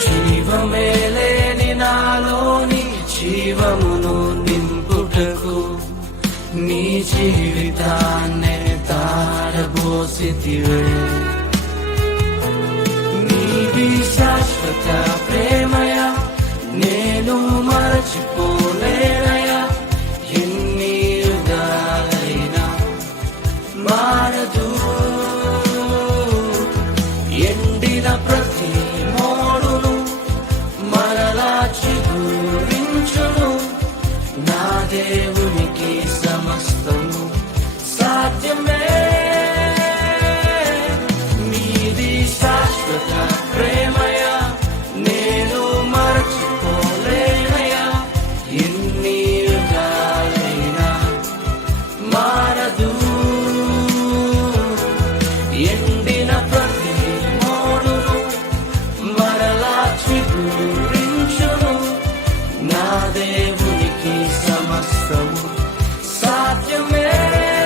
జీవమే లేని నాలోని జీవమును నింపుటకు నీ జీవితాన్నే తారబోసితివే. నీవి శాశ్వత ప్రేమయ నేను మరచిపోలేనయా. ఎన్ని యుగాలైనా మారదు. ఎండిన ప్రతి మోడును మరలా చిగురించును. నా దేవునికి సమస్తము సాధ్యమే. నీది శాశ్వత ప్రేమయ నేను మరచిపోలేనయా. ఎన్ని యుగాలైనా మారదు. ఎండిన ప్రతి మోడును మరలా చిగురించును. నా దేవునికి సమస్తము